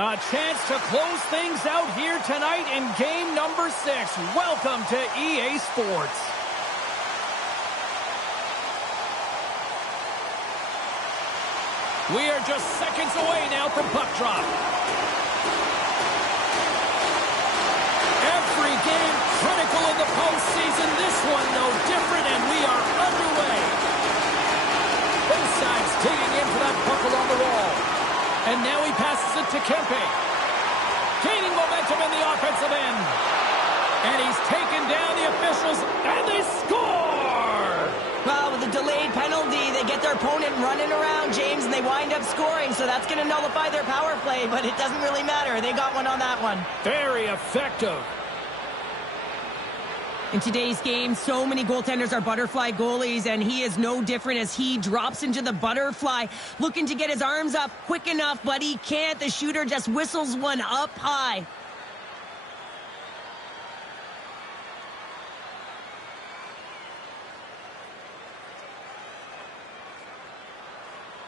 A chance to close things out here tonight in game number 6. Welcome to EA Sports. We are just seconds away now from puck drop. Every game critical in the postseason. This one no different, and we are underway. Both sides digging in for that puck along the wall. And now he passes it to Kempe. Gaining momentum in the offensive end. And he's taken down the officials, and they score! Well, with a delayed penalty, they get their opponent running around, James, and they wind up scoring, so that's going to nullify their power play, but it doesn't really matter. They got one on that one. Very effective. In today's game, so many goaltenders are butterfly goalies, and he is no different as he drops into the butterfly, looking to get his arms up quick enough, but he can't. The shooter just whistles one up high.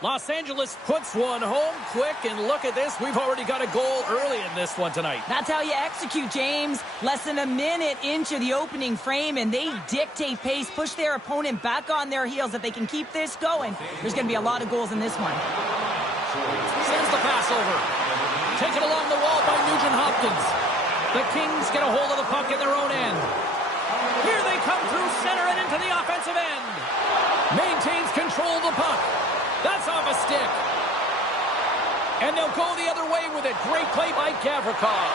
Los Angeles puts one home quick, and look at this. We've already got a goal early in this one tonight. That's how you execute, James. Less than a minute into the opening frame, and they dictate pace, push their opponent back on their heels. If they can keep this going, there's going to be a lot of goals in this one. Sends the pass over. Taken along the wall by Nugent-Hopkins. The Kings get a hold of the puck in their own end. Here they come through center and into the offensive end. Maintains control of the puck. That's off a stick. And they'll go the other way with it. Great play by Gavrikov.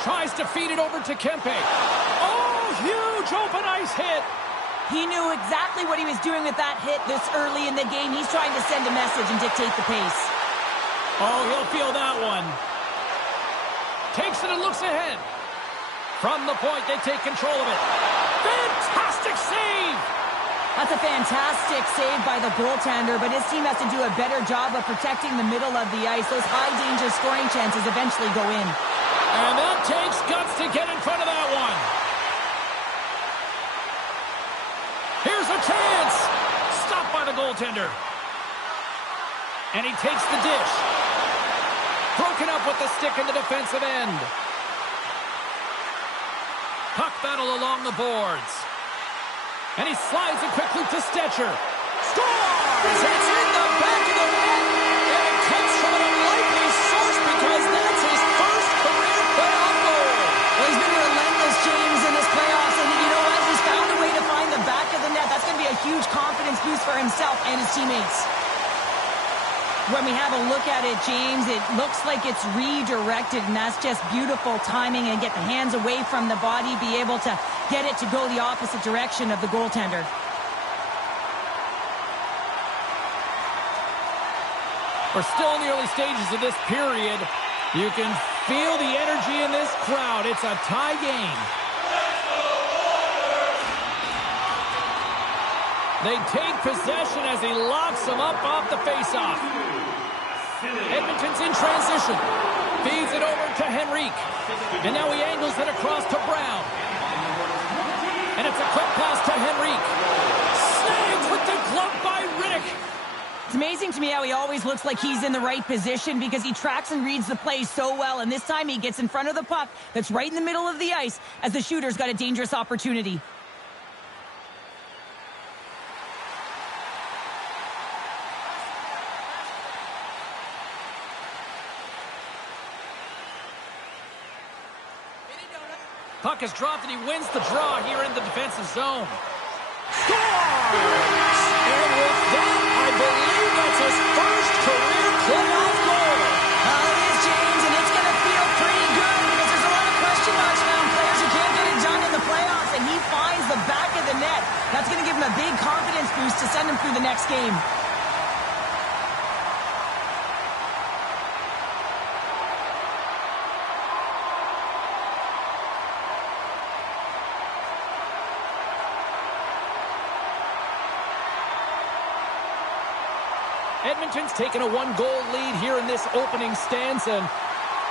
Tries to feed it over to Kempe. Oh, huge open ice hit. He knew exactly what he was doing with that hit this early in the game. He's trying to send a message and dictate the pace. Oh, he'll feel that one. Takes it and looks ahead. From the point, they take control of it. Fantastic save! That's a fantastic save by the goaltender, but his team has to do a better job of protecting the middle of the ice. Those high-danger scoring chances eventually go in. And that takes guts to get in front of that one. Here's a chance. Stopped by the goaltender. And he takes the dish. Broken up with the stick in the defensive end. Puck battle along the boards. And he slides it quickly to Stetcher. Scores! It's in the back of the net. And it comes from an unlikely source because that's his first career playoff goal. Well, he's been relentless, James, in this playoffs. And you know what? He's found a way to find the back of the net. That's going to be a huge confidence boost for himself and his teammates. When we have a look at it, James, it looks like it's redirected, and that's just beautiful timing, and get the hands away from the body, be able to get it to go the opposite direction of the goaltender. We're still in the early stages of this period. You can feel the energy in this crowd. It's a tie game. They take possession as he locks them up off the faceoff. Edmonton's in transition. Feeds it over to Henrique. And now he angles it across to Brown. And it's a quick pass to Henrique. Snagged with the glove by Riddick. It's amazing to me how he always looks like he's in the right position because he tracks and reads the play so well. And this time he gets in front of the puck that's right in the middle of the ice as the shooter's got a dangerous opportunity. Puck is dropped and he wins the draw here in the defensive zone. Scores! And with that, I believe that's his first career playoff goal. It is, James, and it's going to feel pretty good because there's a lot of question marks around players who can't get it done in the playoffs, and he finds the back of the net. That's going to give him a big confidence boost to send him through the next game. Edmonton's taken a one-goal lead here in this opening stanza.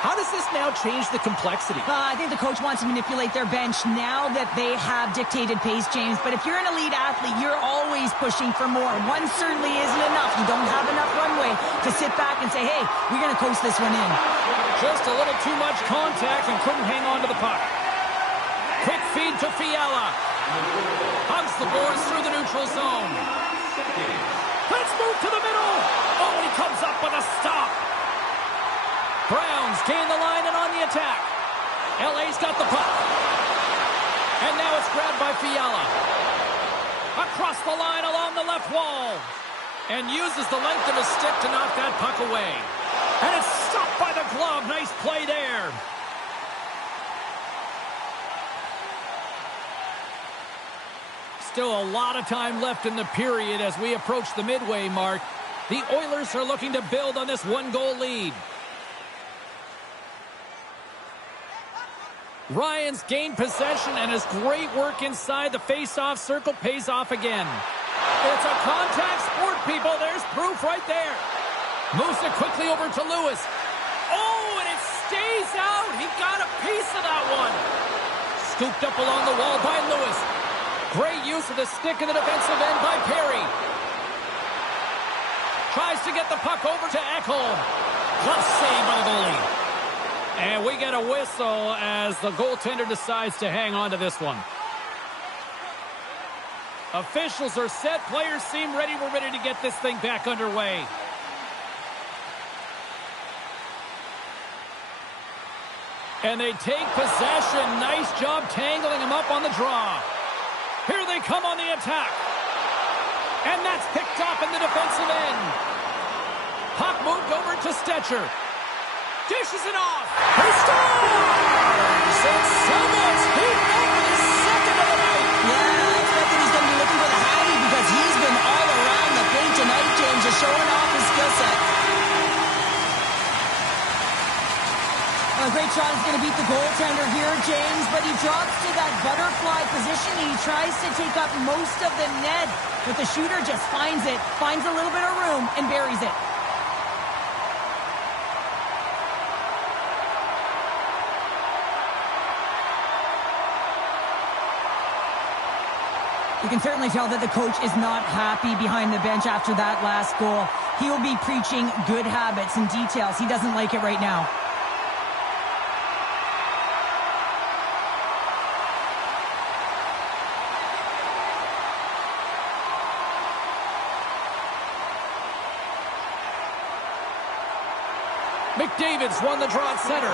How does this now change the complexity? I think the coach wants to manipulate their bench now that they have dictated pace, James. But if you're an elite athlete, you're always pushing for more. One certainly isn't enough. You don't have enough runway to sit back and say, hey, we're going to coast this one in. Just a little too much contact and couldn't hang on to the puck. Quick feed to Fiala. Hugs the boards through the neutral zone. Let's move to the middle. Oh, he comes up with a stop. Browns gain the line and on the attack. LA's got the puck. And now it's grabbed by Fiala. Across the line along the left wall. And uses the length of his stick to knock that puck away. And it's stopped by the glove. Nice play there. Still a lot of time left in the period as we approach the midway mark. The Oilers are looking to build on this one-goal lead. Ryan's gained possession, and his great work inside the face-off circle pays off again. It's a contact sport, people. There's proof right there. Moves it quickly over to Lewis. Oh, and it stays out. He got a piece of that one. Scooped up along the wall by Lewis. Great use of the stick in the defensive end by Perry. Tries to get the puck over to Ekholm. Glove save by the goalie. And we get a whistle as the goaltender decides to hang on to this one. Officials are set. Players seem ready. We're ready to get this thing back underway. And they take possession. Nice job tangling him up on the draw. Here they come on the attack. And that's picked up in the defensive end. Puck moved over to Stetcher. Dishes it off. He scores! And Summons, he made his second of the night. Yeah, I expect that he's going to be looking for the Hattie because he's been all around the paint tonight, James, just showing off his skill set. A great shot is going to beat the goaltender here, James, but he drops to that butterfly position. He tries to take up most of the net, but the shooter just finds it, finds a little bit of room, and buries it. You can certainly tell that the coach is not happy behind the bench after that last goal. He will be preaching good habits and details. He doesn't like it right now. McDavid's won the draw at center.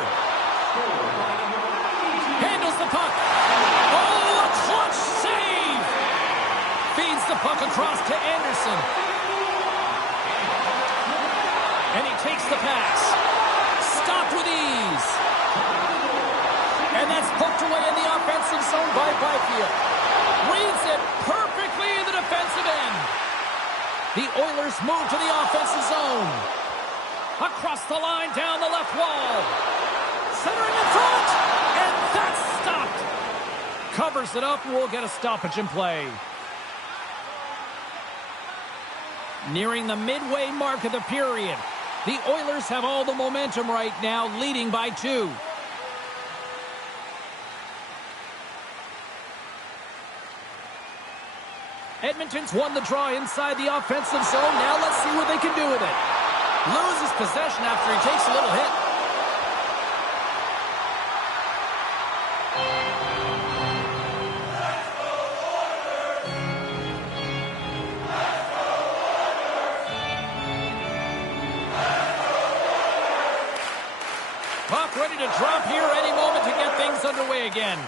Handles the puck. Oh, a clutch save! Feeds the puck across to Anderson. And he takes the pass. Stopped with ease. And that's poked away in the offensive zone by Byfield. Reads it perfectly in the defensive end. The Oilers move to the offensive zone. Across the line, down the left wall. Centering in front. And that's stopped. Covers it up, and we'll get a stoppage in play. Nearing the midway mark of the period. The Oilers have all the momentum right now, leading by 2. Edmonton's won the draw inside the offensive zone. Now let's see what they can do with it. Loses possession after he takes a little hit. Puck ready to drop here any moment to get things underway again.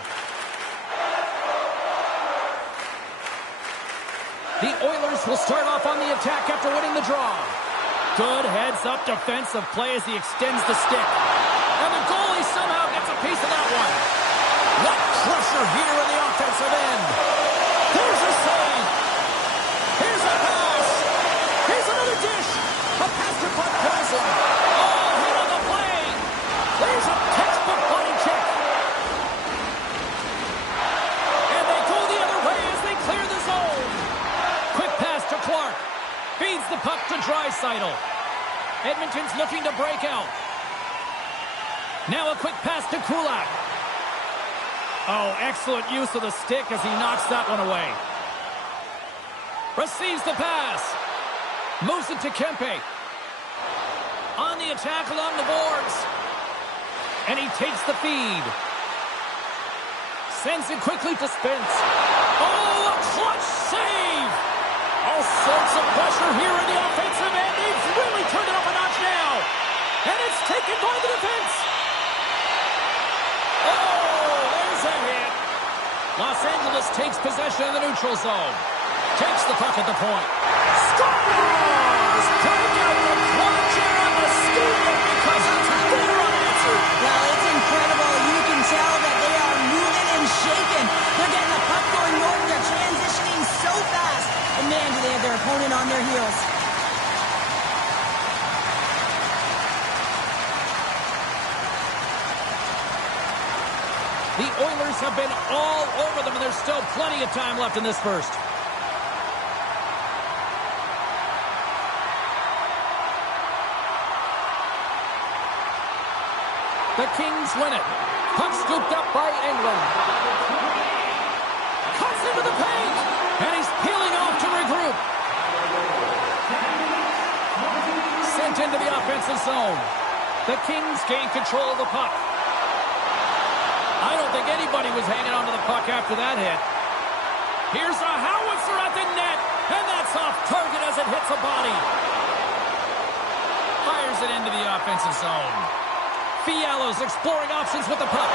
The Oilers will start off on the attack after winning the draw. Good heads-up defensive play as he extends the stick. And the goalie somehow gets a piece of that one. What crusher here in the offensive end. There's a save. Here's a pass. Here's another dish. A pass to Bud Carson. Oh, hit on the play. There's a textbook body check. And they go the other way as they clear the zone. Quick pass to Clark. Feeds the puck to Draisaitl. Edmonton's looking to break out. Now a quick pass to Kulak. Oh, excellent use of the stick as he knocks that one away. Receives the pass. Moves it to Kempe. On the attack along the boards. And he takes the feed. Sends it quickly to Spence. Oh, a clutch save! All sorts of pressure here in the offensive end. They've really turned it up a notch now. And it's taken by the defense. Oh, there's a hit. Los Angeles takes possession of the neutral zone. Takes the puck at the point. Scores! Break out the crowd cheer on the stadium because it's there unanswered. Well, it's incredible. You can tell that they are moving and shaking. They're getting the puck going north. They're transitioning so fast. And man, do they have their opponent on their heels. The Oilers have been all over them, and there's still plenty of time left in this first. The Kings win it. Puck scooped up by England. Cuts into the paint, and he's peeling off to regroup. Sent into the offensive zone. The Kings gain control of the puck. I don't think anybody was hanging on to the puck after that hit. Here's a howitzer at the net, and that's off target as it hits a body. Fires it into the offensive zone. Fiala's exploring options with the puck.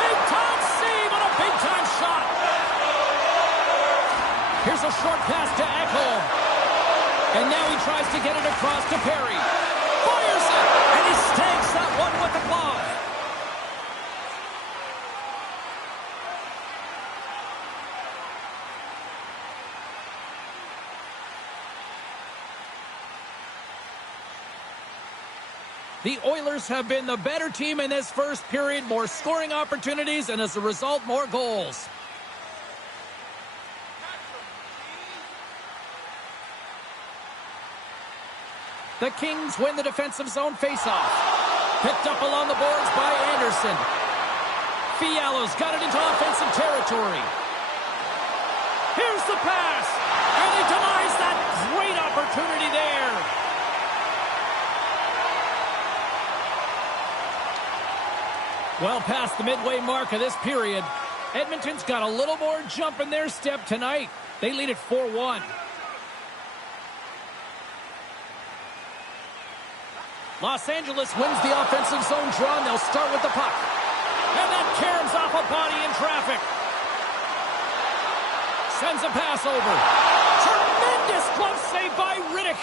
Big-time save on a big-time shot. Here's a short pass to Ekholm. And now he tries to get it across to Perry. Fires it, and he stakes that one with the glove. The Oilers have been the better team in this first period. More scoring opportunities, and as a result, more goals. The Kings win the defensive zone faceoff. Picked up along the boards by Anderson. Fiala's got it into offensive territory. Here's the pass, and he denies that great opportunity there. Well past the midway mark of this period, Edmonton's got a little more jump in their step tonight. They lead it 4-1. Los Angeles wins the offensive zone draw, and they'll start with the puck. And that caroms off a body in traffic. Sends a pass over. Tremendous glove save by Riddick.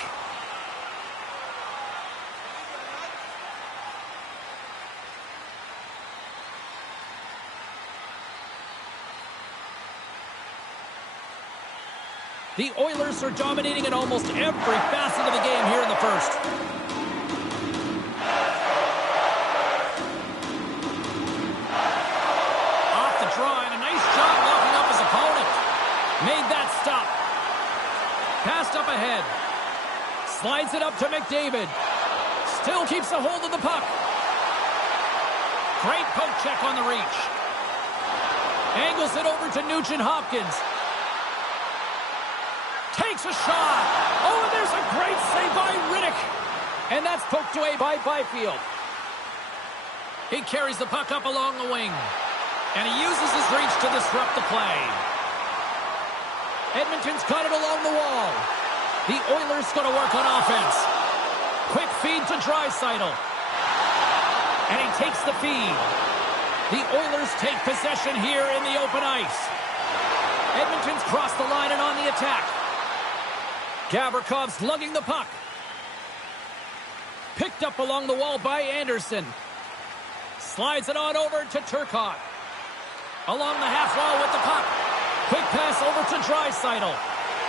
The Oilers are dominating in almost every facet of the game here in the first. Off the draw, and a nice job locking up his opponent. Made that stop. Passed up ahead. Slides it up to McDavid. Still keeps a hold of the puck. Great poke check on the reach. Angles it over to Nugent Hopkins. Takes a shot. Oh, and there's a great save by Riddick. And that's poked away by Byfield. He carries the puck up along the wing. And he uses his reach to disrupt the play. Edmonton's got it along the wall. The Oilers going to work on offense. Quick feed to Draisaitl. And he takes the feed. The Oilers take possession here in the open ice. Edmonton's crossed the line and on the attack. Gavrikoff's lugging the puck. Picked up along the wall by Anderson. Slides it on over to Turcotte. Along the half wall with the puck. Quick pass over to Draisaitl.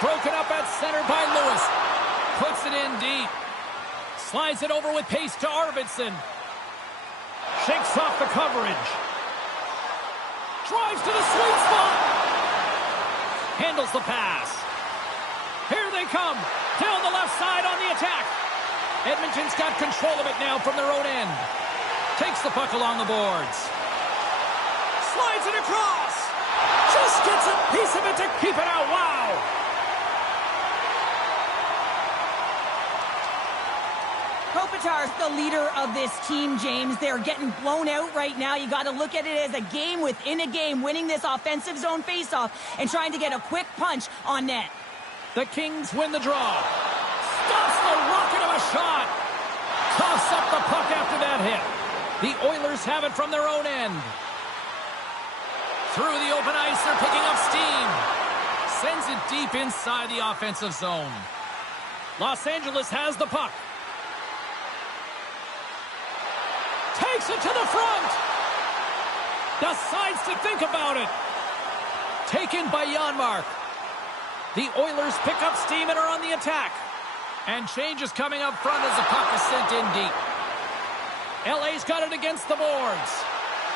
Broken up at center by Lewis. Puts it in deep. Slides it over with pace to Arvidsson. Shakes off the coverage. Drives to the sweet spot. Handles the pass. Here they come. Down the left side on the attack. Edmonton's got control of it now from their own end. Takes the puck along the boards. Slides it across. Just gets a piece of it to keep it out. Wow. Kopitar's the leader of this team, James. They're getting blown out right now. You got to look at it as a game within a game, winning this offensive zone faceoff and trying to get a quick punch on net. The Kings win the draw. Stops the rocket of a shot. Coughs up the puck after that hit. The Oilers have it from their own end. Through the open ice, they're picking up steam. Sends it deep inside the offensive zone. Los Angeles has the puck. Takes it to the front. Decides to think about it. Taken by Janmark. The Oilers pick up steam and are on the attack. And change is coming up front as the puck is sent in deep. LA's got it against the boards.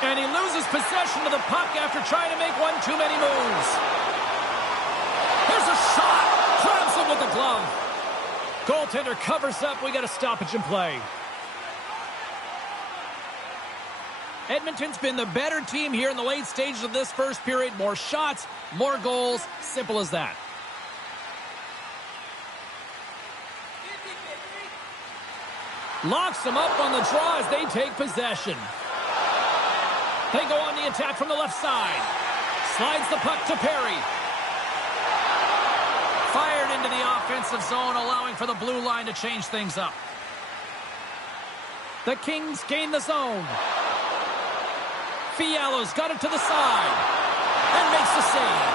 And he loses possession of the puck after trying to make one too many moves. Here's a shot. Grabs him with the glove. Goaltender covers up. We got a stoppage in play. Edmonton's been the better team here in the late stages of this first period. More shots, more goals. Simple as that. Locks them up on the draw as they take possession. They go on the attack from the left side. Slides the puck to Perry. Fired into the offensive zone, allowing for the blue line to change things up. The Kings gain the zone. Fiala's got it to the side and makes the save.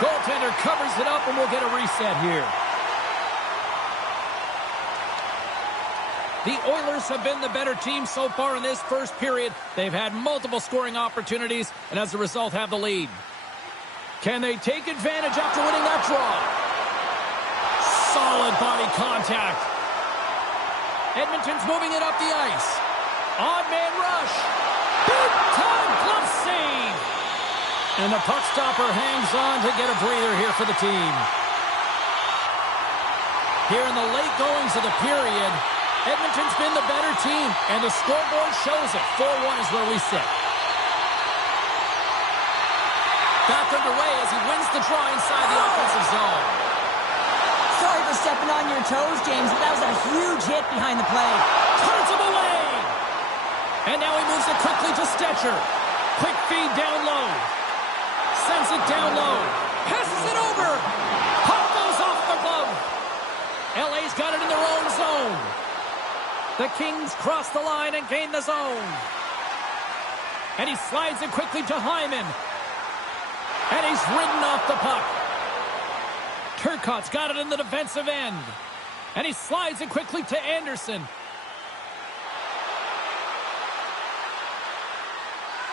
Goaltender covers it up and we'll get a reset here. The Oilers have been the better team so far in this first period. They've had multiple scoring opportunities and as a result have the lead. Can they take advantage after winning that draw? Solid body contact. Edmonton's moving it up the ice. Odd man rush. Big time glove save. And the puck stopper hangs on to get a breather here for the team. Here in the late goings of the period, Edmonton's been the better team, and the scoreboard shows it. 4-1 is where we sit. Back underway as he wins the draw inside the offensive zone. Sorry for stepping on your toes, James, but that was a huge hit behind the play. Turns him away! And now he moves it quickly to Stetcher. Quick feed down low. Sends it down low. Passes it over. Puck goes off the glove. LA's got it in their own zone. The Kings cross the line and gain the zone. And he slides it quickly to Hyman. And he's ridden off the puck. Turcotte's got it in the defensive end. And he slides it quickly to Anderson.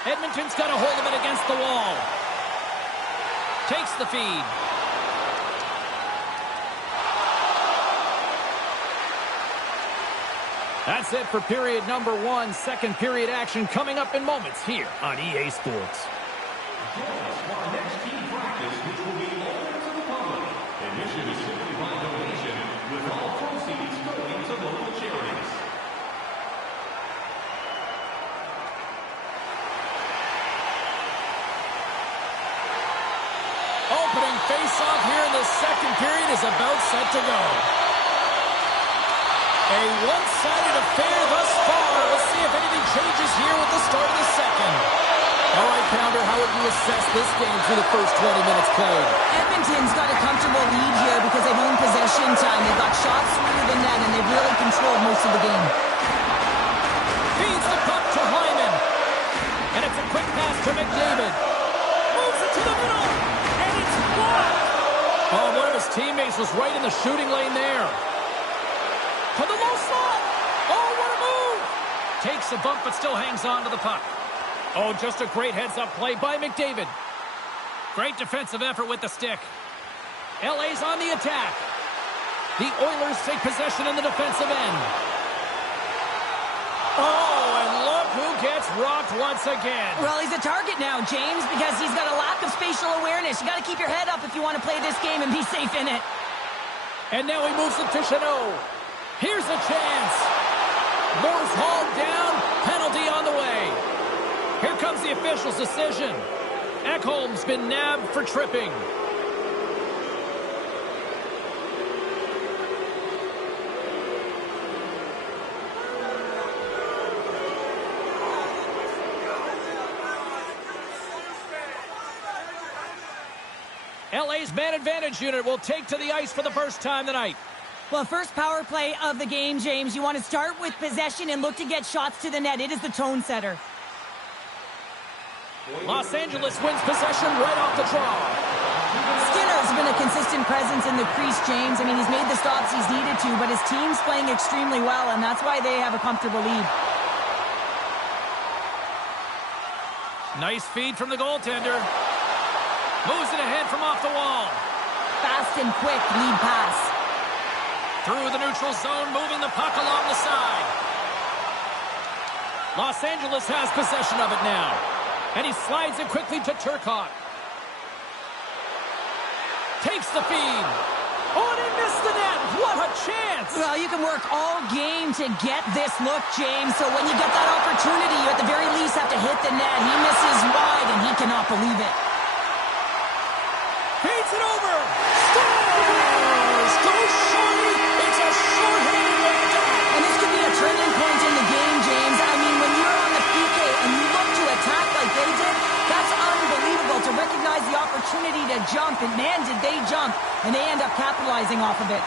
Edmonton's got a hold of it against the wall. Takes the feed. That's it for period number 1. Second period action coming up in moments here on EA Sports. Join us for our next team practice, which will be open to the public. Admission is simply by donation, with all proceeds going to local charities. Opening face-off here in the second period is about set to go. A one-sided affair thus far. We'll see if anything changes here with the start of the second. All right, Pounder, how would you assess this game through the first 20 minutes played? Edmonton's got a comfortable lead here because they've owned possession time. They've got shots through the net, and they've really controlled most of the game. Feeds the puck to Hyman. And it's a quick pass to McDavid. Moves it to the middle. And it's blocked. Oh, one of his teammates was right in the shooting lane there. To the low slot. Oh, what a move. Takes a bump, but still hangs on to the puck. Oh, just a great heads-up play by McDavid. Great defensive effort with the stick. LA's on the attack. The Oilers take possession in the defensive end. Oh, and look who gets rocked once again. Well, he's a target now, James, because he's got a lack of spatial awareness. You got to keep your head up if you want to play this game and be safe in it. And now he moves it to Chanot. Here's a chance. Moore's hauled down. Penalty on the way. Here comes the official's decision. Ekholm's been nabbed for tripping. LA's man advantage unit will take to the ice for the first time tonight. Well, first power play of the game, James. You want to start with possession and look to get shots to the net. It is the tone setter. Los Angeles wins possession right off the draw. Skinner's been a consistent presence in the crease, James. I mean, he's made the stops he's needed to, but his team's playing extremely well, and that's why they have a comfortable lead. Nice feed from the goaltender. Moves it ahead from off the wall. Fast and quick lead pass. Through the neutral zone, moving the puck along the side. Los Angeles has possession of it now. And he slides it quickly to Turcotte. Takes the feed. Oh, and he missed the net. What a chance. Well, you can work all game to get this look, James. So when you get that opportunity, you at the very least have to hit the net. He misses wide, and he cannot believe it. Feeds it over. Scores! Goes shorty. It's a short-handed way down. And this could be a turning point in the game, James. I mean, when you're on the PK and you look to attack like they did, that's unbelievable to recognize the opportunity to jump. And man, did they jump. And they end up capitalizing off of it.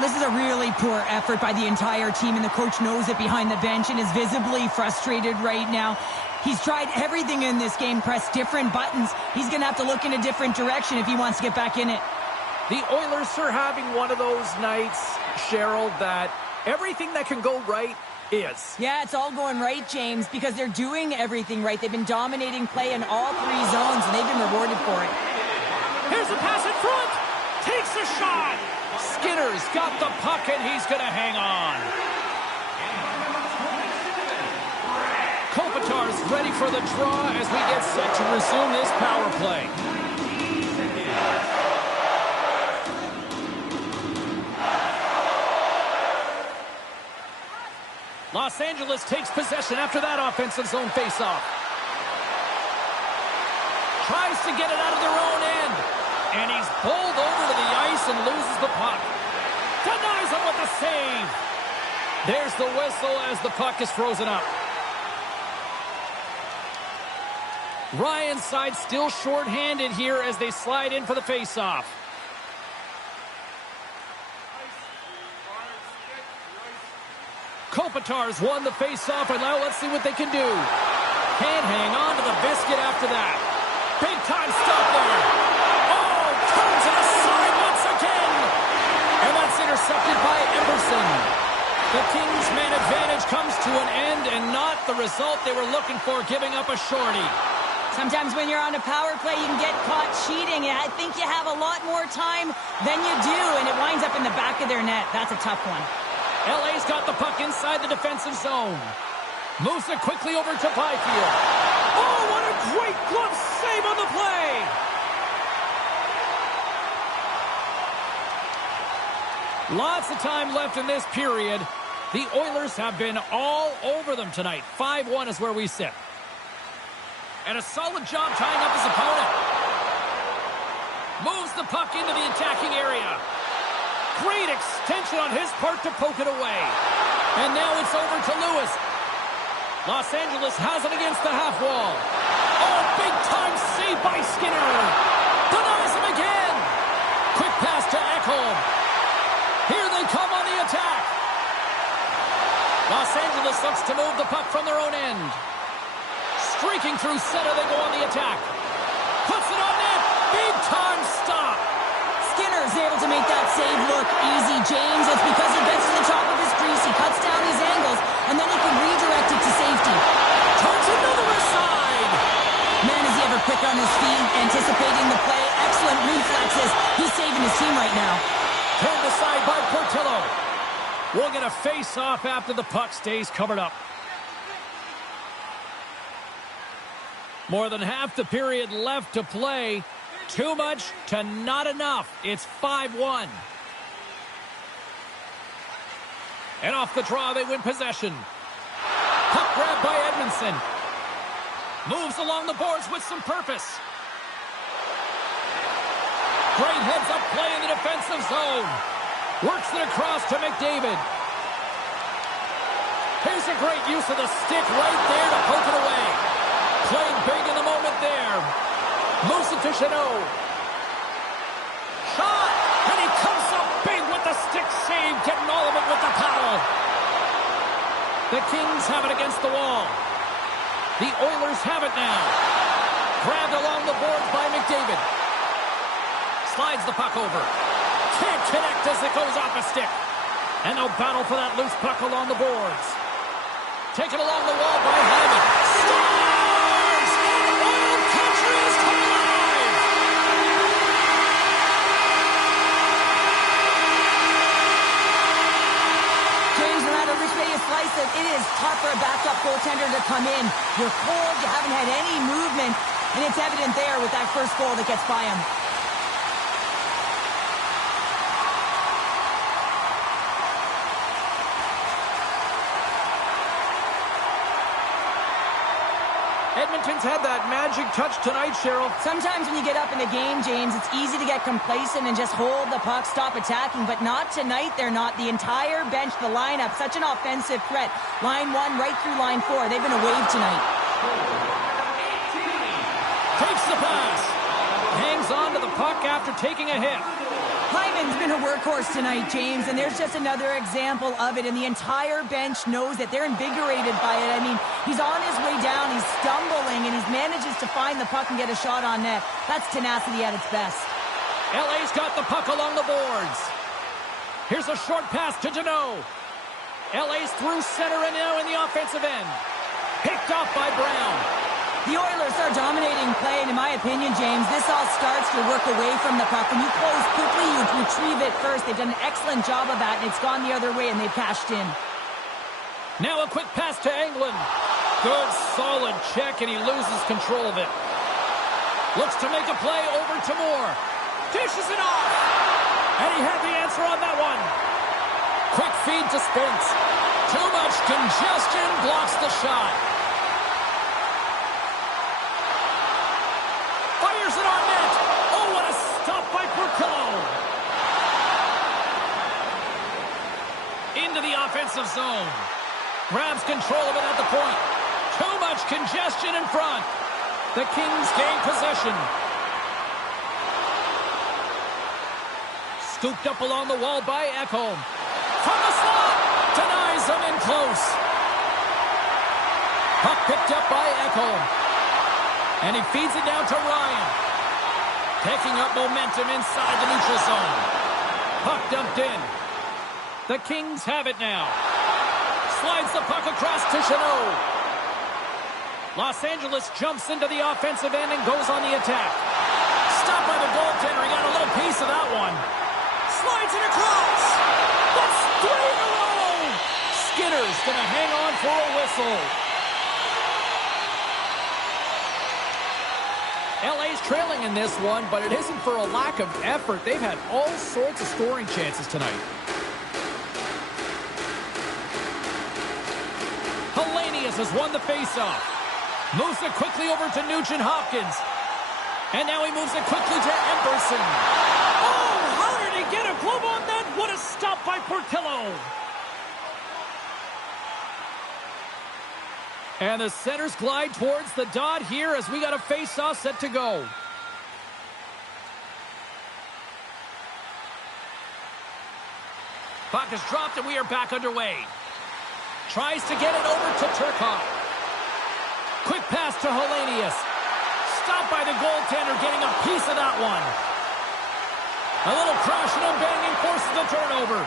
This is a really poor effort by the entire team, and the coach knows it behind the bench and is visibly frustrated right now. He's tried everything in this game, pressed different buttons. He's going to have to look in a different direction if he wants to get back in it. The Oilers are having one of those nights, Cheryl, that everything that can go right is. Yeah, it's all going right, James, because they're doing everything right. They've been dominating play in all three zones, and they've been rewarded for it. Here's the pass in front. Takes a shot. Skinner's got the puck, and he's going to hang on. Kopitar's ready for the draw as we get set to resume this power play. Los Angeles takes possession after that offensive zone faceoff. Tries to get it out of their own end. And he's bowled over to the ice and loses the puck. Denies him with the save. There's the whistle as the puck is frozen up. Ryan's side still short-handed here as they slide in for the faceoff. Kopitar's won the faceoff, and now let's see what they can do. Can't hang on to the biscuit after that. Big time stop there. Oh, turns it aside once again. And that's intercepted by Emerson. The Kings' man advantage comes to an end, and not the result they were looking for, giving up a shorty. Sometimes when you're on a power play, you can get caught cheating. I think you have a lot more time than you do, and it winds up in the back of their net. That's a tough one. LA's got the puck inside the defensive zone. Moves it quickly over to Byfield. Oh, what a great glove save on the play! Lots of time left in this period. The Oilers have been all over them tonight. 5-1 is where we sit. And a solid job tying up his opponent. Moves the puck into the attacking area. Great extension on his part to poke it away. And now it's over to Lewis. Los Angeles has it against the half wall. Oh, big time save by Skinner. Denies him again. Quick pass to Ekholm. Here they come on the attack. Los Angeles looks to move the puck from their own end. Streaking through center, they go on the attack. Puts it on net. Big time stop. Skinner's able to make that save look easy, James. It's because he gets to the top of his crease, he cuts down his angles, and then he can redirect it to safety. Turns another aside. Man, is he ever quick on his feet, anticipating the play. Excellent reflexes. He's saving his team right now. Turned aside by Portillo. We'll get a face-off after the puck stays covered up. More than half the period left to play. Too much to not enough. It's 5-1. And off the draw, they win possession. Puck grab by Edmondson. Moves along the boards with some purpose. Great heads-up play in the defensive zone. Works it across to McDavid. Here's a great use of the stick right there to poke it away. Playing big in the moment there. Moves it to Chanot. Shot! And he comes up big with the stick save, getting all of it with the paddle. The Kings have it against the wall. The Oilers have it now. Grabbed along the boards by McDavid. Slides the puck over. Can't connect as it goes off a stick. And they'll battle for that loose puck along the boards. Taken along the wall by Hyman. Scores! And Oil Country is come alive! James, no matter which way you slice it, it is tough for a backup goaltender to come in. You're cold, you haven't had any movement, and it's evident there with that first goal that gets by him. Edmonton's had that magic touch tonight, Cheryl. Sometimes when you get up in a game, James, it's easy to get complacent and just hold the puck, stop attacking, but not tonight. They're not. The entire bench, the lineup, such an offensive threat. Line 1 right through line 4. They've been a wave tonight. Takes the pass. Hangs on to the puck after taking a hit. Hyman's been a workhorse tonight, James, and there's just another example of it, and the entire bench knows that they're invigorated by it. I mean, he's on his way down, he's stumbling, and he manages to find the puck and get a shot on net. That's tenacity at its best. LA's got the puck along the boards. Here's a short pass to Janot. LA's through center and now in the offensive end. Picked off by Brown. The Oilers are dominating play, and in my opinion, James, this all starts to work away from the puck. When you close quickly, you retrieve it first. They've done an excellent job of that, and it's gone the other way, and they've cashed in. Now a quick pass to Englund. Good, solid check, and he loses control of it. Looks to make a play over to Moore. Dishes it off. And he had the answer on that one. Quick feed to Spence. Too much congestion blocks the shot. Fires it on net. Oh, what a stop by Portillo. Into the offensive zone. Grabs control of it at the point. Too much congestion in front. The Kings gain possession. Scooped up along the wall by Ekholm. From the slot. Denies him in close. Puck picked up by Ekholm. And he feeds it down to Ryan. Taking up momentum inside the neutral zone. Puck dumped in. The Kings have it now. Slides the puck across to Chanot. Los Angeles jumps into the offensive end and goes on the attack. Stopped by the goaltender. He got a little piece of that one. Slides it across. That's 3 in a row. Skinner's going to hang on for a whistle. LA's trailing in this one, but it isn't for a lack of effort. They've had all sorts of scoring chances tonight. Hellenius has won the faceoff. Moves it quickly over to Nugent Hopkins. And now he moves it quickly to Emberson. Oh, how did he get a glove on that? What a stop by Portillo. And the centers glide towards the dot here as we got a face-off set to go. Puck is dropped and we are back underway. Tries to get it over to Turcotte. Quick pass to Hellenius. Stopped by the goaltender, getting a piece of that one. A little crashing and banging forces the turnover.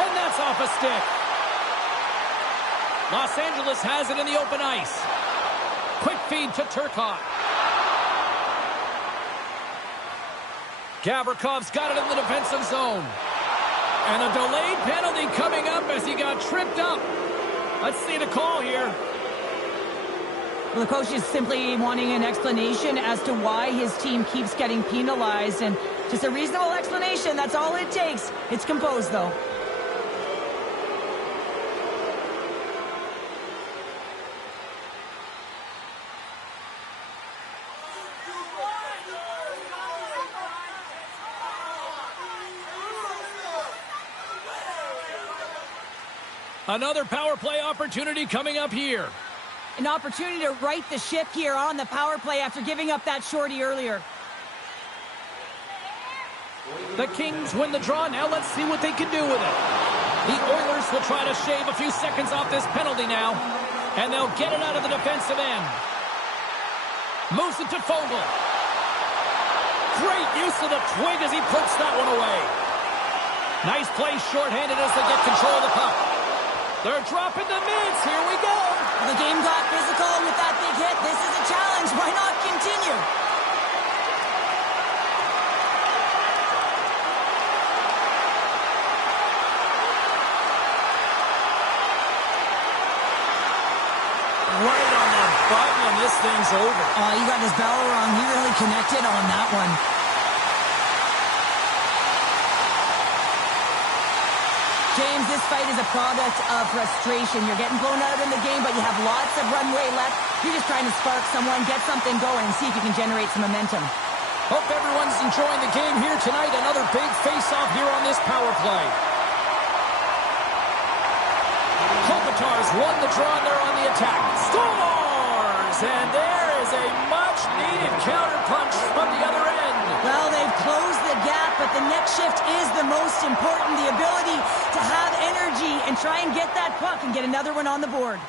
And that's off a stick. Los Angeles has it in the open ice. Quick feed to Turcotte. Gavrikov's got it in the defensive zone. And a delayed penalty coming up as he got tripped up. Let's see the call here. Well, the coach is simply wanting an explanation as to why his team keeps getting penalized. And just a reasonable explanation, that's all it takes. It's composed, though. Another power play opportunity coming up here. An opportunity to right the ship here on the power play after giving up that shorty earlier. The Kings win the draw. Now let's see what they can do with it. The Oilers will try to shave a few seconds off this penalty now. And they'll get it out of the defensive end. Moves it to Fogle. Great use of the twig as he pokes that one away. Nice play shorthanded as they get control of the puck. They're dropping the mids. Here we go. The game got physical with that big hit. This is a challenge. Why not continue? Right on the button, and this thing's over. Oh, you got his bell wrong. He really connected on that one. James, this fight is a product of frustration. You're getting blown out in the game, but you have lots of runway left. You're just trying to spark someone, get something going, and see if you can generate some momentum. Hope everyone's enjoying the game here tonight. Another big face-off here on this power play. Kopitar's won the draw, and they're on the attack. Scores! And there is a much-needed counterpunch from the other end. Well, they've closed the gap, but the next shift is the most important. The ability to have energy and try and get that puck and get another one on the board.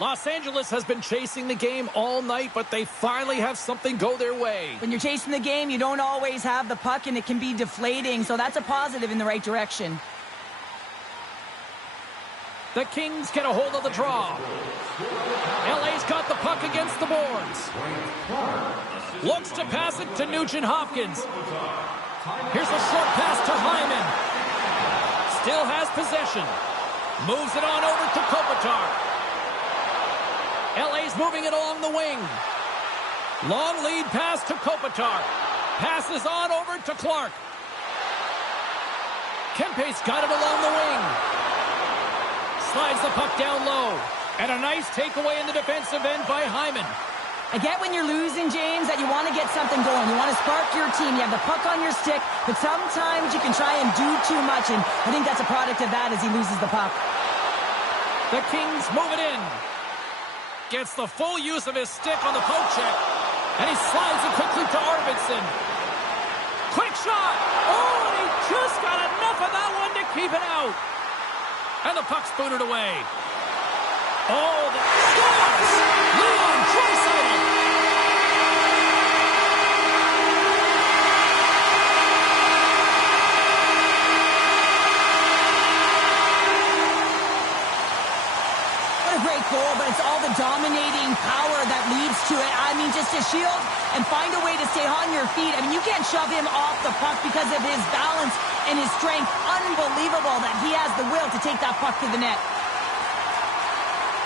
Los Angeles has been chasing the game all night, but they finally have something go their way. When you're chasing the game, you don't always have the puck, and it can be deflating, so that's a positive in the right direction. The Kings get a hold of the draw. LA's got the puck against the boards. Looks to pass it to Nugent Hopkins. Here's a short pass to Hyman. Still has possession. Moves it on over to Kopitar. LA's moving it along the wing. Long lead pass to Kopitar. Passes on over to Clark. Kempe's got it along the wing. Slides the puck down low. And a nice takeaway in the defensive end by Hyman. I get when you're losing, James, that you want to get something going. You want to spark your team. You have the puck on your stick, but sometimes you can try and do too much, and I think that's a product of that as he loses the puck. The Kings move it in. Gets the full use of his stick on the poke check. And he slides it quickly to Arvidsson. Quick shot! Oh, and he just got enough of that one to keep it out. And the puck's booted away. Oh, the scores! Leon Draisaitl! What a great goal, but it's all the dominating power that leads to it. I mean, just to shield and find a way to stay on your feet. I mean, you can't shove him off the puck because of his balance and his strength. Unbelievable that he has the will to take that puck to the net.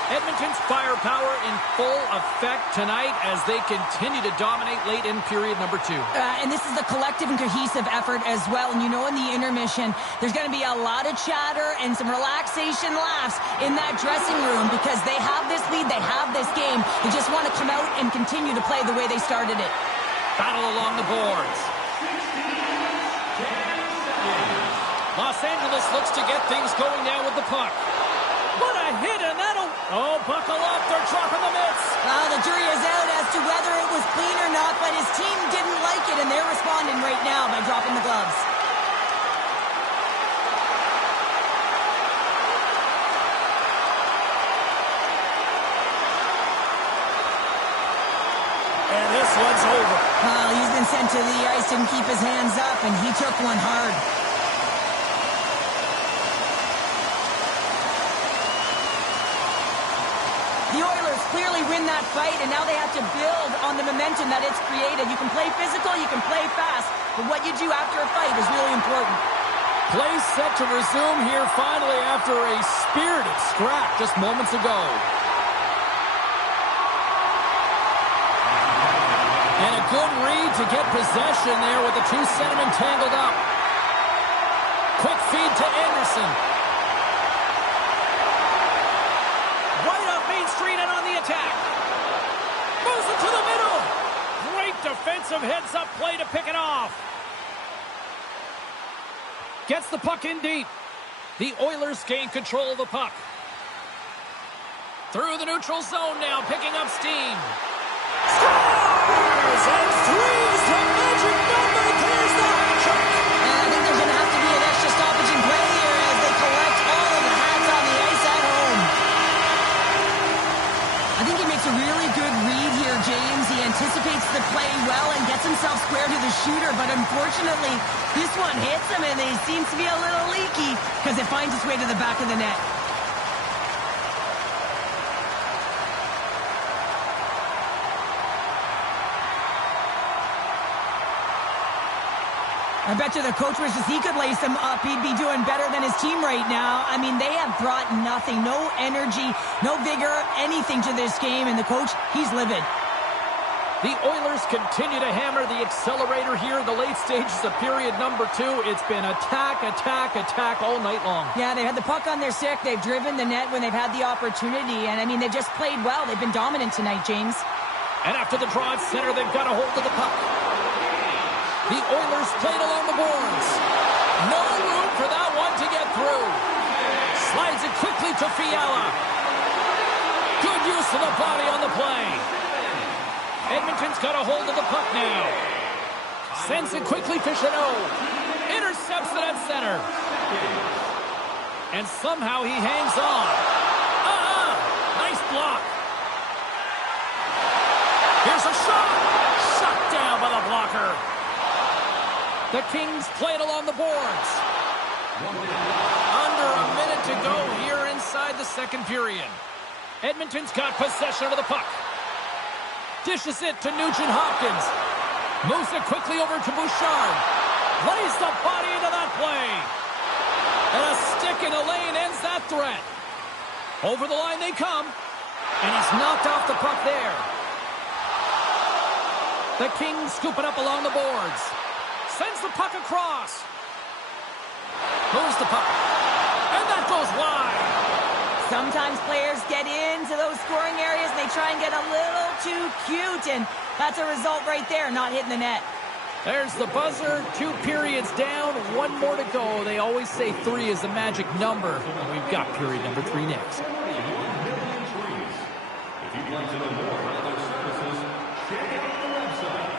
Edmonton's firepower in full effect tonight as they continue to dominate late in period number 2. And this is a collective and cohesive effort as well. And you know, in the intermission, there's going to be a lot of chatter and some relaxation laughs in that dressing room because they have this lead, they have this game. They just want to come out and continue to play the way they started it. Battle along the boards. Los Angeles looks to get things going now with the puck. What a hit, and that'll... Oh, buckle up, they're dropping the mitts. Well, the jury is out as to whether it was clean or not, but his team didn't like it, and they're responding right now by dropping the gloves. And this one's over. Well, he's been sent to the ice, didn't keep his hands up, and he took one hard. The Oilers clearly win that fight, and now they have to build on the momentum that it's created. You can play physical, you can play fast, but what you do after a fight is really important. Play set to resume here finally after a spirited scrap just moments ago. And a good read to get possession there with the two centermen tangled up. Quick feed to Anderson. Right up Gets the puck in deep. The Oilers gain control of the puck. Through the neutral zone now, picking up steam. Scores! And three's the magic number. There's the hat trick. And I think there's going to have to be an extra stoppage in play here as they collect all of the hats on the ice at home. I think he makes a really good read here, James. He anticipates the play well and gets himself square to the shooter, but unfortunately, this one hits him and he seems to be a little leaky because it finds its way to the back of the net. I bet you the coach wishes he could lace him up. He'd be doing better than his team right now. I mean, they have brought nothing, no energy, no vigor, anything to this game, and the coach, he's livid. The Oilers continue to hammer the accelerator here in the late stages of period number 2. It's been attack, attack, attack all night long. Yeah, they had the puck on their stick. They've driven the net when they've had the opportunity, and I mean, they've just played well. They've been dominant tonight, James. And after the draw at center, they've got a hold of the puck. The Oilers played along the boards. No room for that one to get through. Slides it quickly to Fiala. Good use of the body on the play. Edmonton's got a hold of the puck now. Sends it quickly to Chanot. Intercepts it at center. And somehow he hangs on. Nice block. Here's a shot. Shut down by the blocker. The Kings play it along the boards. Under a minute to go here inside the second period. Edmonton's got possession of the puck. Dishes it to Nugent Hopkins. Moves it quickly over to Bouchard. Lays the body into that play. And a stick in the lane ends that threat. Over the line they come. And he's knocked off the puck there. The Kings scoop it up along the boards. Sends the puck across. Moves the puck. And that goes wide. Sometimes players get into those scoring areas and they try and get a little too cute, and that's a result right there, not hitting the net. There's the buzzer. 2 periods down, 1 more to go. They always say 3 is the magic number. And we've got period number 3 next. If you'd like to know more about their services, check out the website.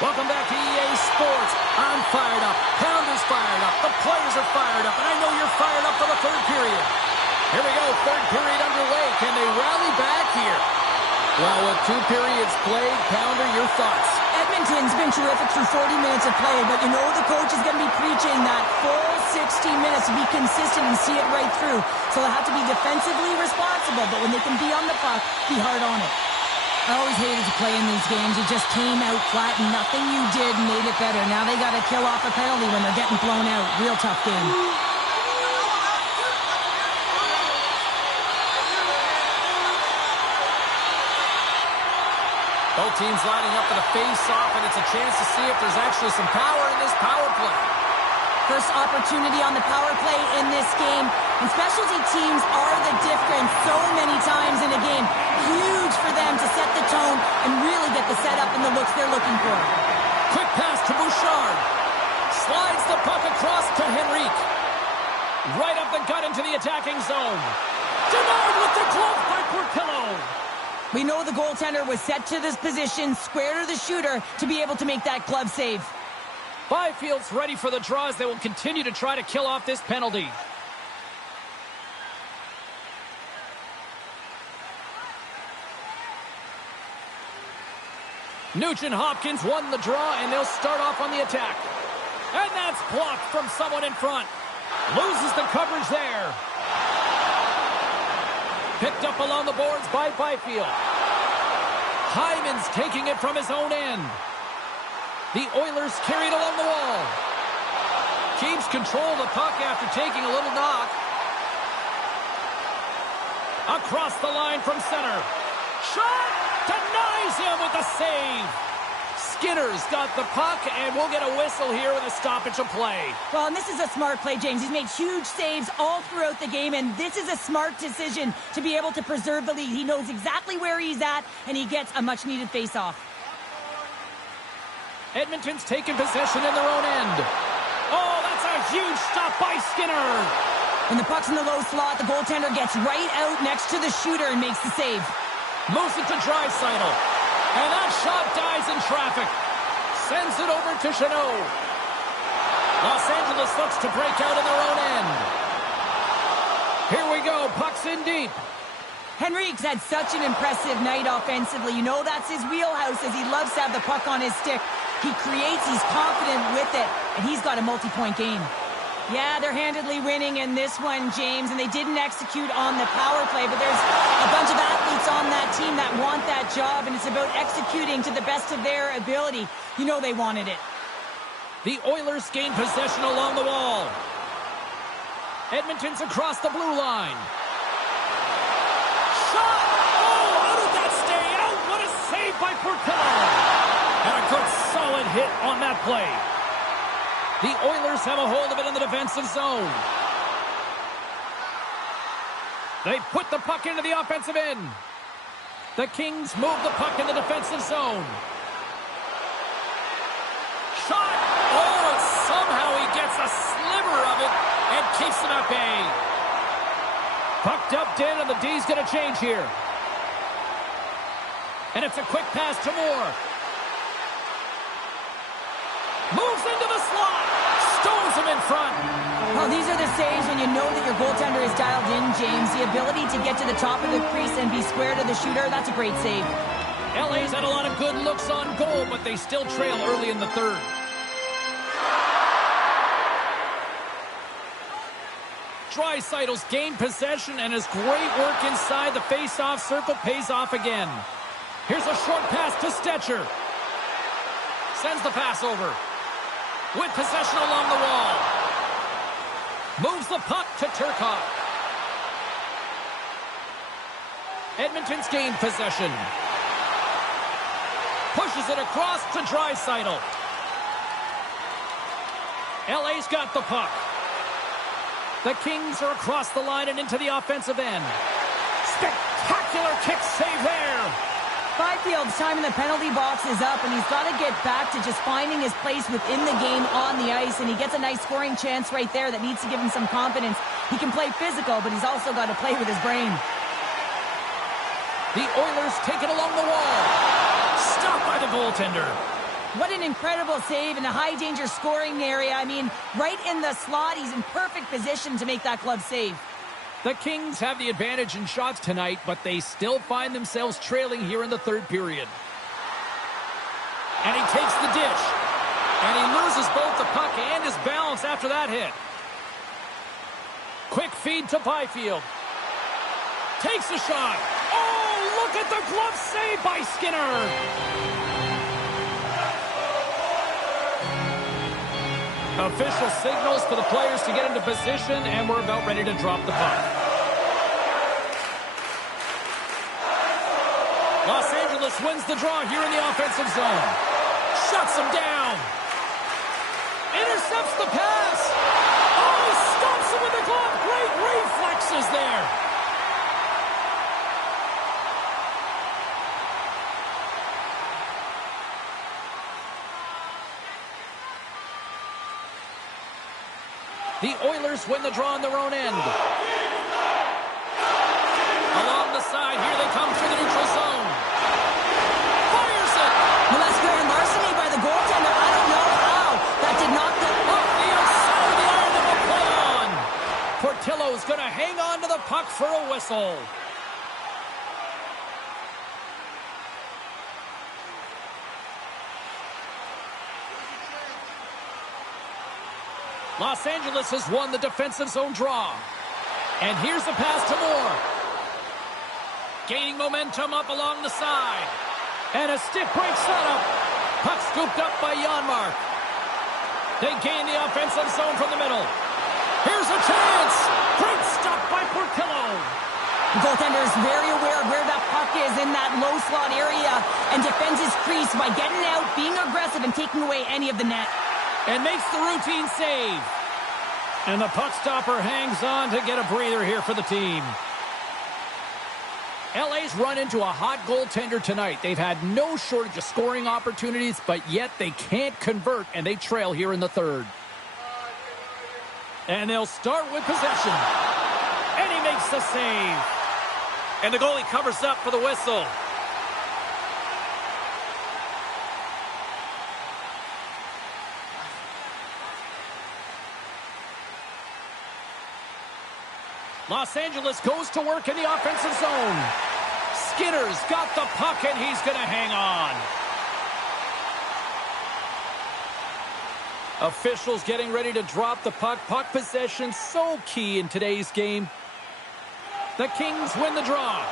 Welcome back to EA Sports. I'm fired up. Pounder's fired up. The players are fired up. And I know you're fired up for the third period. Here we go. Third period underway. Can they rally back here? Well, with 2 periods played, Pounder, your thoughts? Edmonton's been terrific through 40 minutes of play, but you know the coach is going to be preaching that full 60 minutes to be consistent and see it right through. So they'll have to be defensively responsible, but when they can be on the puck, be hard on it. I always hated to play in these games. You just came out flat and nothing you did made it better. Now they got to kill off a penalty when they're getting blown out. Real tough game. Both teams lining up for the face-off, and it's a chance to see if there's actually some power in this power play. First opportunity on the power play in this game. And specialty teams are the difference so many times in a game. Huge for them to set the tone and really get the setup and the looks they're looking for. Quick pass to Bouchard. Slides the puck across to Henrique. Right up the gut into the attacking zone. Denied with the glove by Portillo. We know the goaltender was set to this position, square to the shooter, to be able to make that glove save. Byfield's ready for the draws. They will continue to try to kill off this penalty. Nugent Hopkins won the draw, and they'll start off on the attack. And that's blocked from someone in front. Loses the coverage there. Picked up along the boards by Byfield. Hyman's taking it from his own end. The Oilers carried along the wall. Keeps control of the puck after taking a little knock. Across the line from center. Shot! Denies him with the save. Skinner's got the puck, and we'll get a whistle here with a stoppage of play. Well, and this is a smart play, James. He's made huge saves all throughout the game, and this is a smart decision to be able to preserve the lead. He knows exactly where he's at, and he gets a much-needed face-off. Edmonton's taken possession in their own end. Oh, that's a huge stop by Skinner. When the puck's in the low slot, the goaltender gets right out next to the shooter and makes the save. Moves it to Draisaitl. And that shot dies in traffic. Sends it over to Chanot. Los Angeles looks to break out in their own end. Here we go. Puck's in deep. Henrique's had such an impressive night offensively. You know that's his wheelhouse, as he loves to have the puck on his stick. He creates, he's confident with it, and he's got a multi-point game. Yeah, they're handedly winning in this one, James, and they didn't execute on the power play, but there's a bunch of athletes on that team that want that job, and it's about executing to the best of their ability. You know they wanted it. The Oilers gain possession along the wall. Edmonton's across the blue line. Shot! Oh, how did that stay out? What a save by Portillo! And a good solid hit on that play. The Oilers have a hold of it in the defensive zone. They put the puck into the offensive end. The Kings move the puck in the defensive zone. Shot! Oh, and somehow he gets a sliver of it and keeps it at bay. Pucked up dead, and the D's going to change here. And it's a quick pass to Moore. Moves into the slot. Stones him in front. Well, these are the saves when you know that your goaltender is dialed in, James. The ability to get to the top of the crease and be square to the shooter, that's a great save. LA's had a lot of good looks on goal, but they still trail early in the third. Draisaitl's gained possession, and his great work inside the face-off circle pays off again. Here's a short pass to Stetcher. Sends the pass over. With possession along the wall. Moves the puck to Turcotte. Edmonton's gained possession. Pushes it across to Draisaitl. LA's got the puck. The Kings are across the line and into the offensive end. Spectacular kick save there. Byfield's time in the penalty box is up, and he's got to get back to just finding his place within the game on the ice, and he gets a nice scoring chance right there that needs to give him some confidence. He can play physical, but he's also got to play with his brain. The Oilers take it along the wall. Stopped by the goaltender. What an incredible save in a high-danger scoring area. I mean, right in the slot, he's in perfect position to make that glove save. The Kings have the advantage in shots tonight, but they still find themselves trailing here in the third period. And he takes the dish. And he loses both the puck and his balance after that hit. Quick feed to Byfield. Takes a shot. Oh, look at the glove save by Skinner. Official signals for the players to get into position, and we're about ready to drop the puck. Los Angeles wins the draw here in the offensive zone. Shuts him down. Intercepts the pass. Oh, he stops him with the glove. Great reflexes there. The Oilers win the draw on their own end. Along the side, here they come through the neutral zone. Fires it! Well, that's grand larceny by the goaltender. I don't know how. That did not go Off the outside of the iron and a play on. Portillo's going to hang on to the puck for a whistle. Los Angeles has won the defensive zone draw. And here's the pass to Moore. Gaining momentum up along the side. And a stick break setup. Puck scooped up by Janmark. They gain the offensive zone from the middle. Here's a chance. Great stop by Portillo. The goaltender is very aware of where that puck is in that low slot area and defends his crease by getting out, being aggressive, and taking away any of the net. And makes the routine save. And the puck stopper hangs on to get a breather here for the team. LA's run into a hot goaltender tonight. They've had no shortage of scoring opportunities, but yet they can't convert, and they trail here in the third. And they'll start with possession. And he makes the save. And the goalie covers up for the whistle. Los Angeles goes to work in the offensive zone. Skinner's got the puck, and he's going to hang on. Officials getting ready to drop the puck. Puck possession so key in today's game. The Kings win the draw.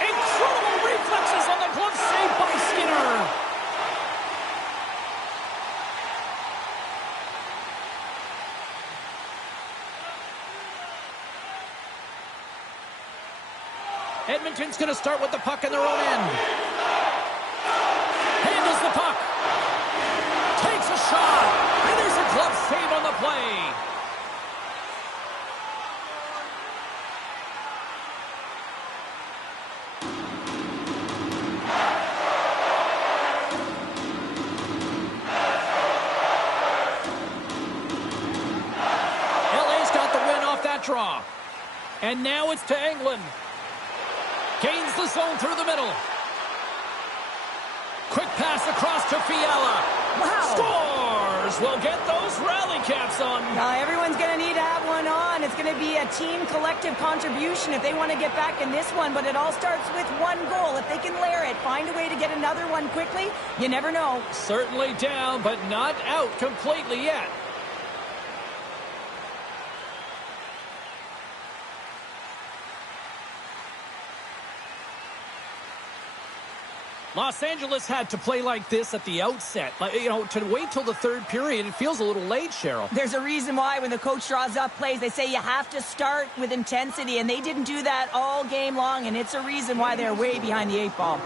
Incredible reflexes on the glove save by Skinner. Edmonton's going to start with the puck in their own end. Handles the puck. Takes a shot. And there's a glove save on the play. LA's got the win off that draw. And now it's to England. Gains the zone through the middle. Quick pass across to Fiala. Wow. Scores! We'll get those rally caps on. Everyone's going to need to have one on. It's going to be a team collective contribution if they want to get back in this one. But it all starts with one goal. If they can layer it, find a way to get another one quickly, you never know. Certainly down, but not out completely yet. Los Angeles had to play like this at the outset. To wait till the third period, it feels a little late, Cheryl. There's a reason why when the coach draws up plays, they say you have to start with intensity, and they didn't do that all game long, and it's a reason why they're way behind the 8-ball.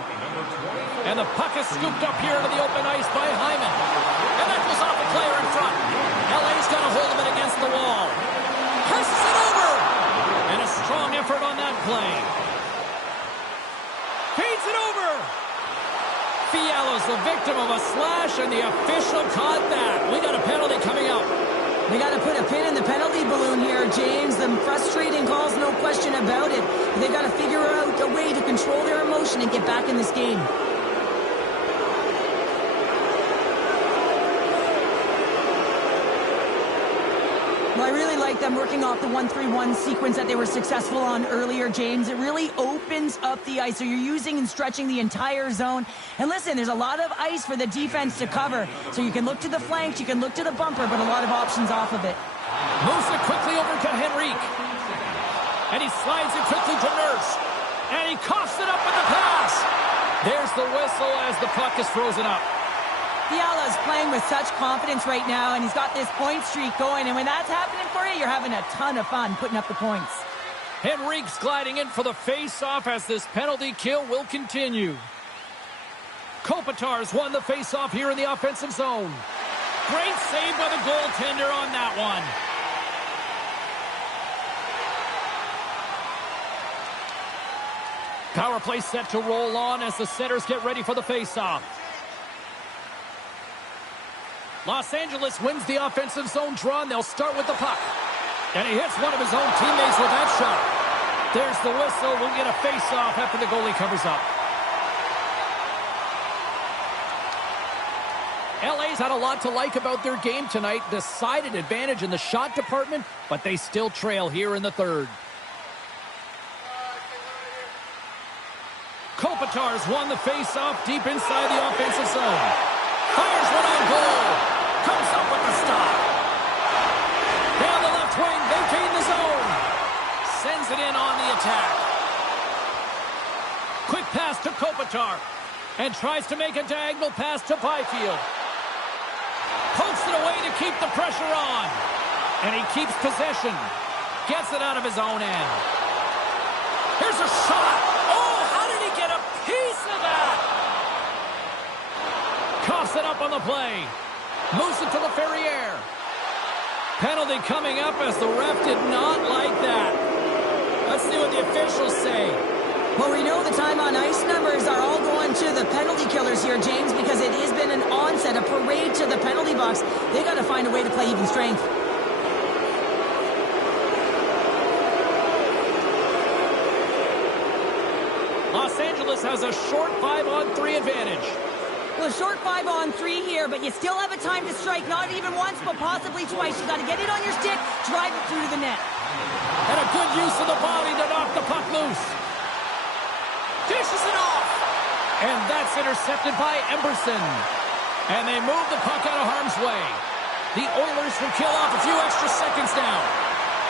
And the puck is scooped up here to the open ice by Hyman. And that goes off a player in front. LA's got a hold of it against the wall. Presses it over. And a strong effort on that play. Feeds it over. Fiala's the victim of a slash, and the official caught that. We got a penalty coming up. We got to put a pin in the penalty balloon here, James. The frustrating calls, no question about it. They've got to figure out a way to control their emotion and get back in this game. Well, I really like them working off the 1-3-1 sequence that they were successful on earlier, James. It really opens up the ice, so you're using and stretching the entire zone. And listen, there's a lot of ice for the defense to cover, so you can look to the flanks, you can look to the bumper, but a lot of options off of it. Moves it quickly over to Henrique. And he slides it quickly to Nurse. And he coughs it up with the pass. There's the whistle as the puck is frozen up. Fiala's playing with such confidence right now, and he's got this point streak going, and when that's happening for you, you're having a ton of fun putting up the points. Henrique's gliding in for the face-off as this penalty kill will continue. Kopitar's won the face-off here in the offensive zone. Great save by the goaltender on that one. Power play set to roll on as the setters get ready for the face-off. Los Angeles wins the offensive zone draw, and they'll start with the puck. And he hits one of his own teammates with that shot. There's the whistle. We'll get a face-off after the goalie covers up. LA's had a lot to like about their game tonight. Decided advantage in the shot department, but they still trail here in the third. Kopitar's won the face-off deep inside the offensive zone. Fires one on goal. Comes up with the stop. Down the left wing, vacating the zone. Sends it in on the attack. Quick pass to Kopitar. And tries to make a diagonal pass to Byfield. Pokes it away to keep the pressure on. And he keeps possession. Gets it out of his own end. Here's a shot. Oh, how did he get a piece of that? Coughs it up on the play. Moves it to LaFerriere. Penalty coming up as the ref did not like that. Let's see what the officials say. Well, we know the time on ice numbers are all going to the penalty killers here, James, because it has been an onset, a parade to the penalty box. They got to find a way to play even strength. Los Angeles has a short 5-on-3 advantage. Well, a short 5-on-3 here, but you still have a time to strike, not even once, but possibly twice. You got to get it on your stick, drive it through to the net. And a good use of the body to knock the puck loose. Dishes it off. And that's intercepted by Emberson. And they move the puck out of harm's way. The Oilers will kill off a few extra seconds now.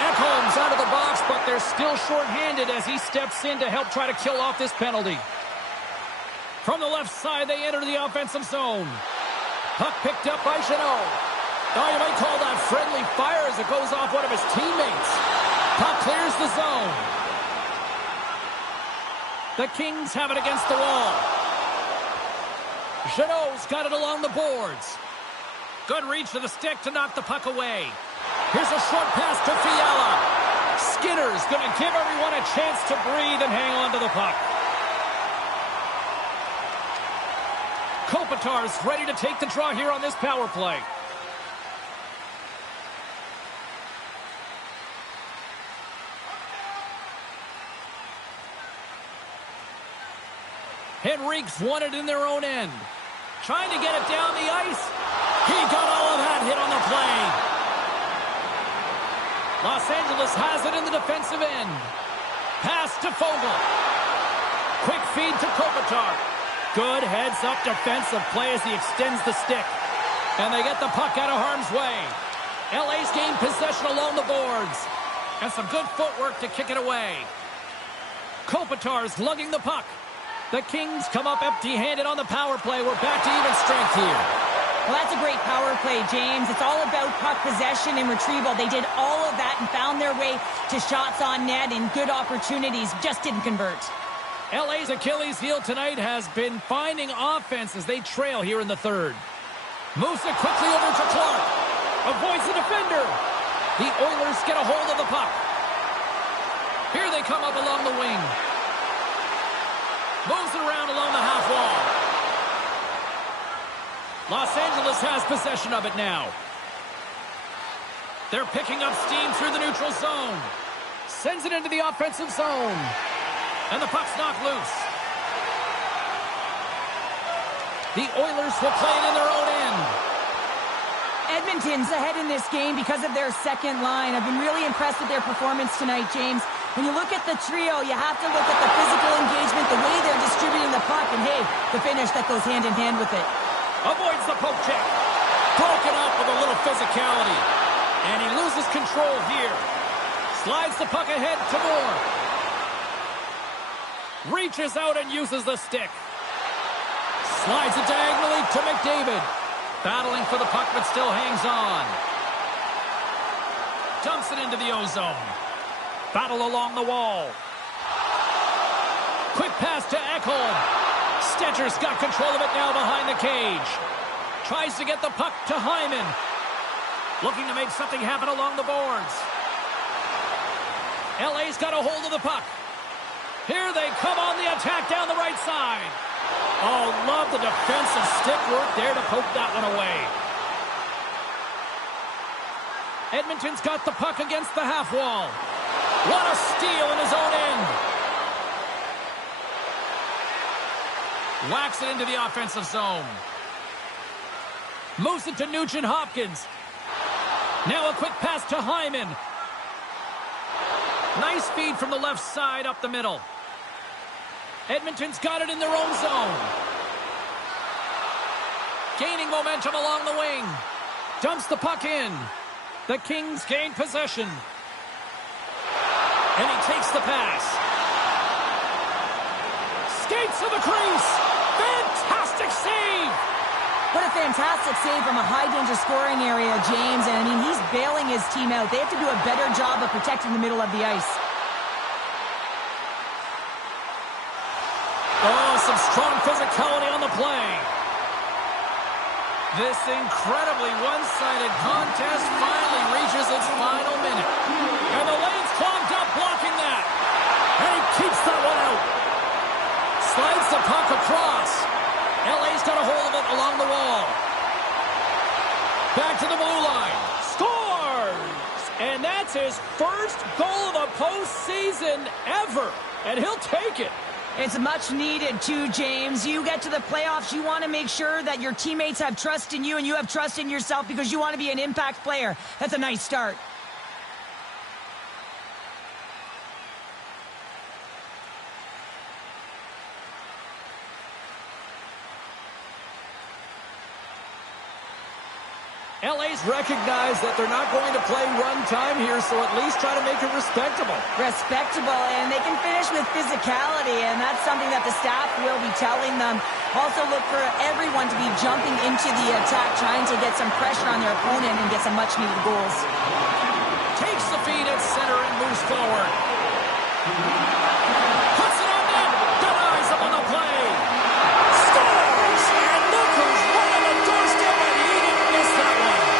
Ekholm's out of the box, but they're still shorthanded as he steps in to help try to kill off this penalty. From the left side, they enter the offensive zone. Puck picked up by Jeannot. Oh, you might call that friendly fire as it goes off one of his teammates. Puck clears the zone. The Kings have it against the wall. Jeannot's got it along the boards. Good reach to the stick to knock the puck away. Here's a short pass to Fiala. Skinner's going to give everyone a chance to breathe and hang on to the puck. Kopitar's ready to take the draw here on this power play. Henrique's won it in their own end. Trying to get it down the ice. He got all of that hit on the play. Los Angeles has it in the defensive end. Pass to Foegele. Quick feed to Kopitar. Good heads-up defensive play as he extends the stick. And they get the puck out of harm's way. LA's gained possession along the boards. And some good footwork to kick it away. Kopitar's lugging the puck. The Kings come up empty-handed on the power play. We're back to even strength here. Well, that's a great power play, James. It's all about puck possession and retrieval. They did all of that and found their way to shots on net and good opportunities. Just didn't convert. LA's Achilles heel tonight has been finding offense as they trail here in the third. Moves it quickly over to Clark. Avoids the defender. The Oilers get a hold of the puck. Here they come up along the wing. Moves it around along the half wall. Los Angeles has possession of it now. They're picking up steam through the neutral zone. Sends it into the offensive zone. And the puck's knocked loose. The Oilers will play it in their own end. Edmonton's ahead in this game because of their second line. I've been really impressed with their performance tonight, James. When you look at the trio, you have to look at the physical engagement, the way they're distributing the puck, and hey, the finish that goes hand in hand with it. Avoids the poke check. Broken up with a little physicality. And he loses control here. Slides the puck ahead to Moore. Reaches out and uses the stick. Slides it diagonally to McDavid. Battling for the puck, but still hangs on. Dumps it into the ozone. Battle along the wall. Quick pass to Ekholm. Stetcher's got control of it now behind the cage. Tries to get the puck to Hyman. Looking to make something happen along the boards. LA's got a hold of the puck. Here they come on the attack down the right side. Oh, love the defensive stick work there to poke that one away. Edmonton's got the puck against the half wall. What a steal in his own end. Whacks it into the offensive zone. Moves it to Nugent Hopkins. Now a quick pass to Hyman. Nice feed from the left side up the middle. Edmonton's got it in their own zone. Gaining momentum along the wing. Dumps the puck in. The Kings gain possession. And he takes the pass. Skates to the crease. Fantastic save. What a fantastic save from a high-danger scoring area, James. And, I mean, he's bailing his team out. They have to do a better job of protecting the middle of the ice. Oh, some strong physicality on the play. This incredibly one-sided contest finally reaches its final minute. And the lane's clogged up, blocking that. And he keeps that one out. Slides the puck across. LA's got a hold of it along the wall. Back to the blue line. Scores! And that's his first goal of the postseason ever. And he'll take it. It's much needed too, James. You get to the playoffs, you want to make sure that your teammates have trust in you and you have trust in yourself because you want to be an impact player. That's a nice start. LA's recognized that they're not going to play run time here, so at least try to make it respectable. Respectable, and they can finish with physicality, and that's something that the staff will be telling them. Also look for everyone to be jumping into the attack, trying to get some pressure on their opponent and get some much-needed goals. Takes the feed at center and moves forward. Puts it on net. Denies him on the play. Scores! And look who's right on the doorstep, and he didn't miss that one.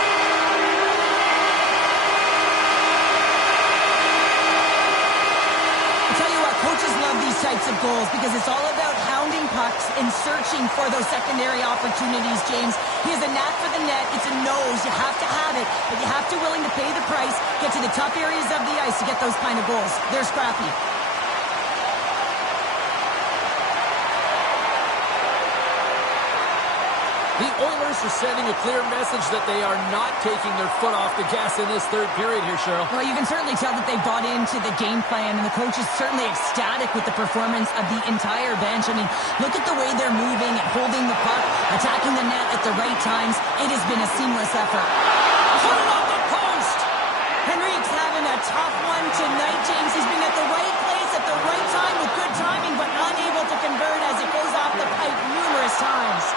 I tell you what, coaches love these types of goals because it's all about hounding pucks and searching for those secondary opportunities, James. He has a knack for the net. It's a nose. You have to have it, but you have to willing to pay the price, get to the tough areas of the ice to get those kind of goals. They're scrappy. The Oilers are sending a clear message that they are not taking their foot off the gas in this third period here, Cheryl. Well, you can certainly tell that they bought into the game plan, and the coach is certainly ecstatic with the performance of the entire bench. I mean, look at the way they're moving and holding the puck, attacking the net at the right times. It has been a seamless effort. Put it on the post! Henrique's having a tough one tonight, James. He's been at the right place at the right time with good timing, but unable to convert as it goes off the pipe numerous times.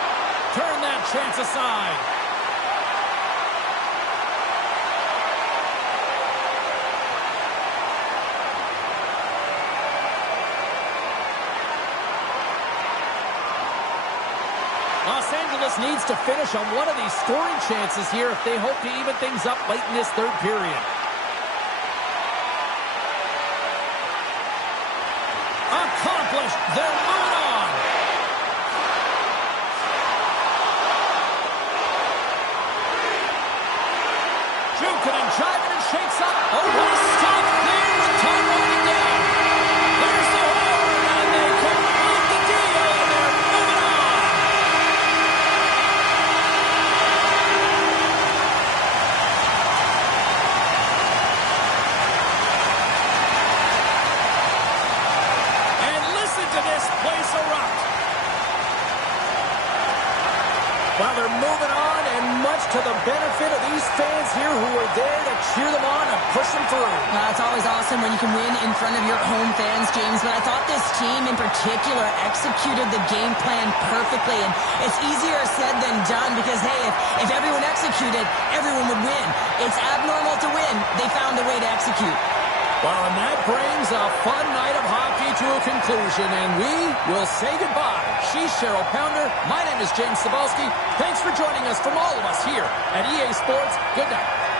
Turn that chance aside. Los Angeles needs to finish on one of these scoring chances here if they hope to even things up late in this third period. Accomplished. They're moving on. Jukin and driving and shakes up. Oh, what a stop there with time running down. There's the horn, and they complete the deal, and they're moving on. to the benefit of these fans here who are there to cheer them on and push them through. It's always awesome when you can win in front of your home fans, James, but I thought this team in particular executed the game plan perfectly, and it's easier said than done because, hey, if everyone executed, everyone would win. It's abnormal to win. They found a way to execute. Well, and that brings a fun night of hockey to a conclusion, and we will say goodbye. She's Cheryl Pounder. My name is James Cybulski. Thanks for joining us from all of us here at EA Sports. Good night.